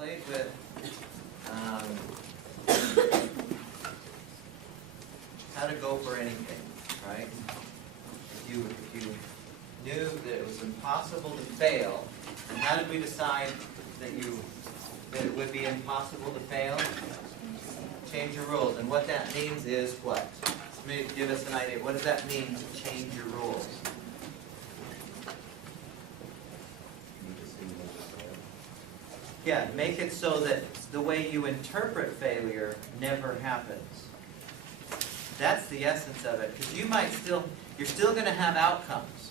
played with how to go for anything, right? If you knew that it was impossible to fail, and how did we decide that it would be impossible to fail? Change your rules. And what that means is what? Let me give us an idea. What does that mean to change your rules? Yeah, make it so that the way you interpret failure never happens. That's the essence of it. Because you're still going to have outcomes.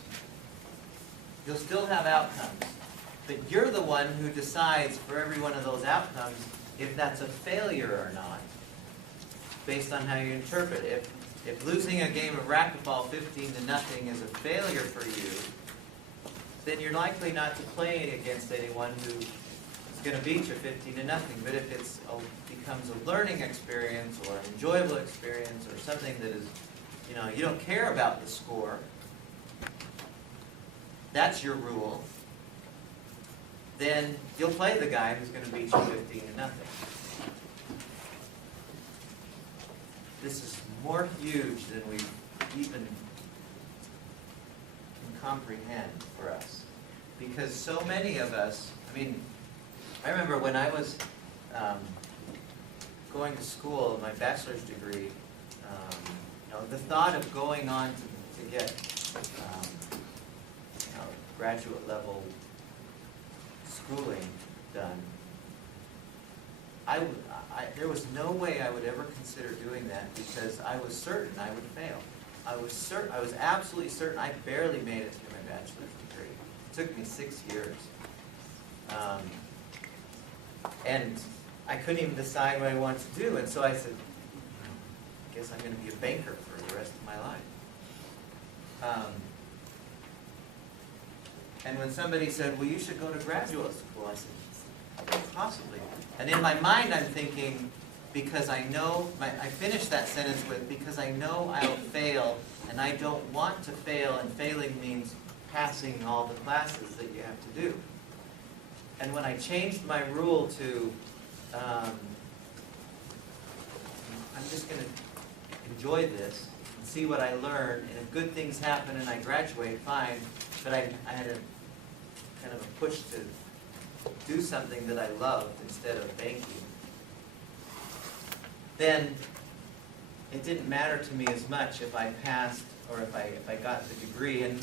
You'll still have outcomes. But you're the one who decides for every one of those outcomes if that's a failure or not, based on how you interpret it. If losing a game of racquetball 15-0 is a failure for you, then you're likely not to play against anyone who is going to beat you 15-0. But if it becomes a learning experience or an enjoyable experience or something that is, you don't care about the score, that's your rule, then you'll play the guy who's going to beat you 15-0. This is more huge than we even can comprehend for us. Because so many of us, I remember when I was going to school, my bachelor's degree, the thought of going on to get graduate level schooling done, there was no way I would ever consider doing that because I was certain I would fail. I was absolutely certain. I barely made it through my bachelor's degree. It took me 6 years. And I couldn't even decide what I wanted to do. And so I said, I guess I'm going to be a banker for the rest of my life. And when somebody said, well, you should go to graduate school, I said, possibly. And in my mind, I'm thinking, because I know, I finished that sentence with, because I know I'll fail, and I don't want to fail, and failing means passing all the classes that you have to do. And when I changed my rule to, I'm just going to enjoy this and see what I learn, and if good things happen and I graduate, fine, but I had a kind of a push to do something that I loved instead of banking, then it didn't matter to me as much if I passed or if I got the degree. And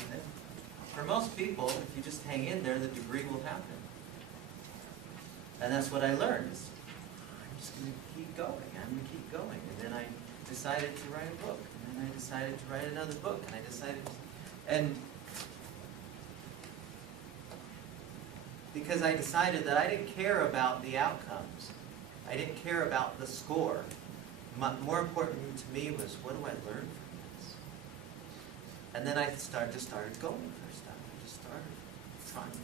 for most people, if you just hang in there, the degree will happen. And that's what I learned. Is I'm just going to keep going. I'm going to keep going. And then I decided to write a book. And then I decided to write another book. And I decided because I decided that I didn't care about the outcomes. I didn't care about the score. More important to me was, what do I learn from this? And then I just started going for stuff. I just started trying things.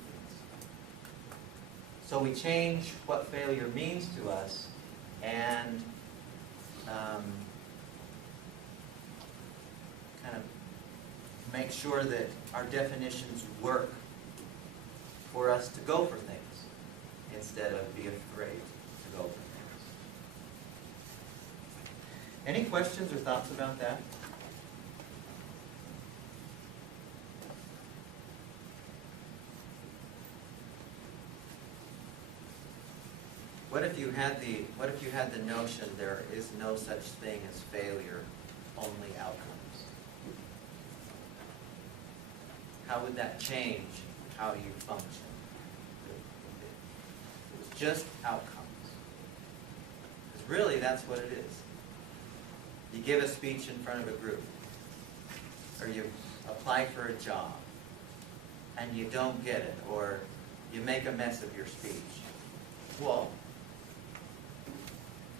So we change what failure means to us and kind of make sure that our definitions work for us to go for things instead of be afraid to go for things. Any questions or thoughts about that? What if you had the notion there is no such thing as failure, only outcomes? How would that change how you function? It was just outcomes. Because really, that's what it is. You give a speech in front of a group, or you apply for a job, and you don't get it, or you make a mess of your speech. Well,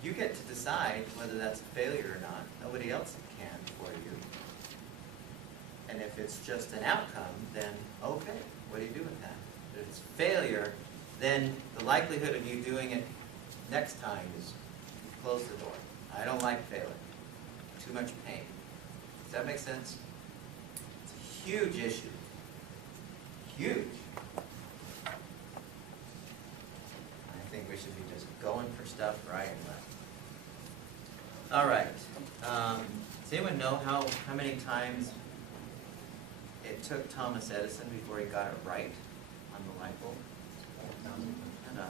you get to decide whether that's a failure or not. Nobody else can for you. And if it's just an outcome, then okay, what do you do with that? If it's failure, then the likelihood of you doing it next time is close the door. I don't like failing. Too much pain. Does that make sense? It's a huge issue. Huge. I think We should be just going for stuff right and left. All right. Does anyone know how many times it took Thomas Edison before he got it right on the light bulb?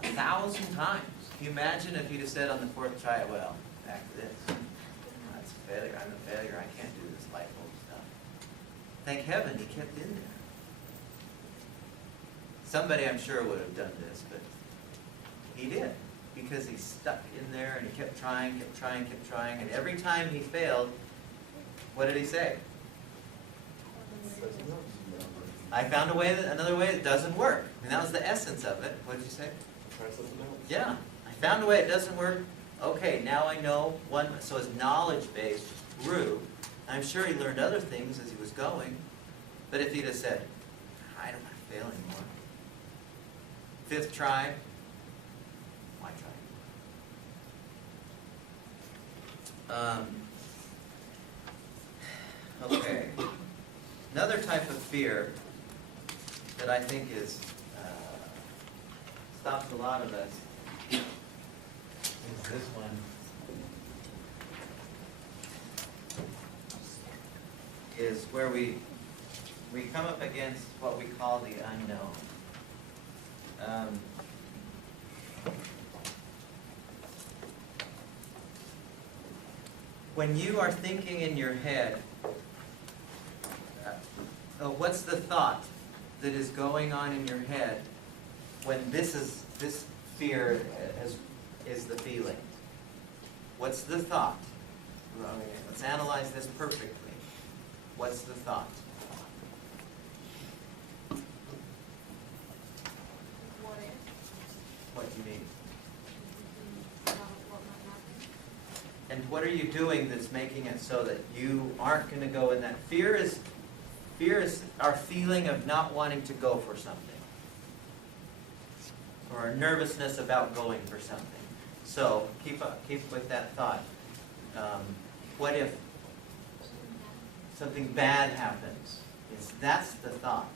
1,000 times. Can you imagine if he'd have said on the 4th try, well, back to this. That's a failure. I'm a failure. I can't do this light bulb stuff. Thank heaven he kept in there. Somebody, I'm sure, would have done this, but he did. Because he stuck in there and he kept trying, and every time he failed, what did he say? I found another way that doesn't work. And that was the essence of it. What did you say? Try something else. Yeah. I found a way it doesn't work. Okay, now I know one. So his knowledge base grew. I'm sure he learned other things as he was going. But if he'd have said, I don't want to fail anymore. 5th try, why try? Okay. Another type of fear that I think is stops a lot of us is this one. Is where we come up against what we call the unknown. When you are thinking in your head, what's the thought that is going on in your head when this fear is the feeling? What's the thought? Let's analyze this perfectly. What's the thought? What do you mean? And what are you doing that's making it so that you aren't going to go in that? Fear is our feeling of not wanting to go for something. Or our nervousness about going for something. So keep with that thought. What if something bad happens? That's the thought.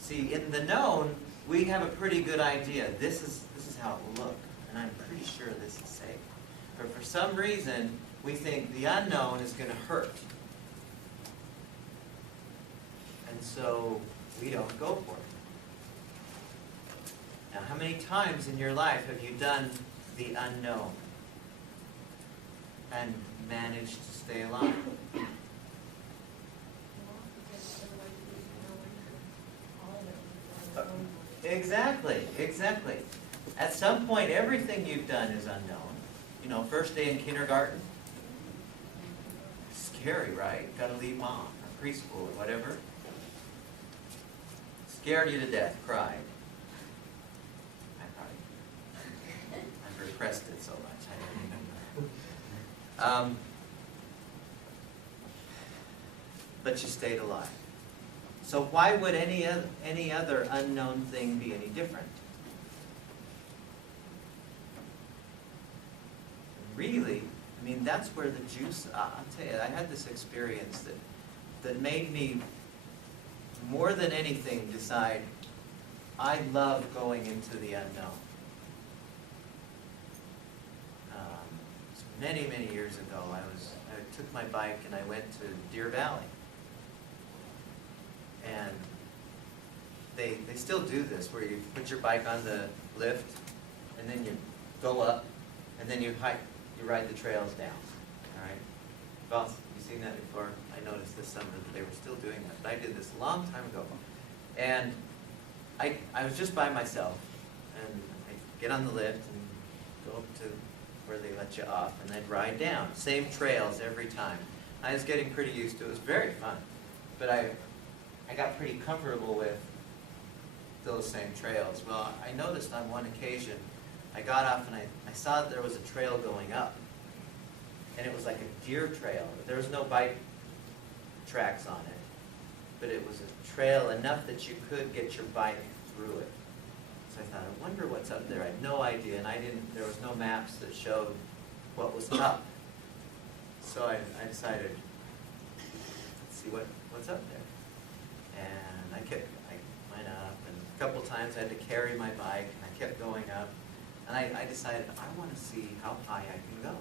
See, in the known, we have a pretty good idea. This is how it will look, and I'm pretty sure this is safe. But for some reason, we think the unknown is going to hurt. And so we don't go for it. Now, how many times in your life have you done the unknown and managed to stay alive? Exactly. At some point, everything you've done is unknown. You know, first day in kindergarten, scary, right? Got to leave mom, or preschool, or whatever. Scared you to death, cried. I've repressed it so much, I don't remember. But you stayed alive. So why would any other unknown thing be any different? Really, I mean, that's where the juice, I'll tell you, I had this experience that made me, more than anything, decide I love going into the unknown. Many, many years ago, I took my bike and I went to Deer Valley. And they still do this, where you put your bike on the lift, and then you go up, and then you ride the trails down. All right? Well, you've seen that before. I noticed this summer that they were still doing that. But I did this a long time ago. And I was just by myself, and I'd get on the lift and go up to where they let you off, and I'd ride down. Same trails every time. I was getting pretty used to it. It was very fun. But I got pretty comfortable with those same trails. Well, I noticed on one occasion, I got off and I saw that there was a trail going up. And it was like a deer trail. There was no bike tracks on it. But it was a trail enough that you could get your bike through it. So I thought, I wonder what's up there. I had no idea, and there was no maps that showed what was up. So I decided, let's see what's up there. And I went up, and a couple times I had to carry my bike, and I kept going up. And I decided, I want to see how high I can go.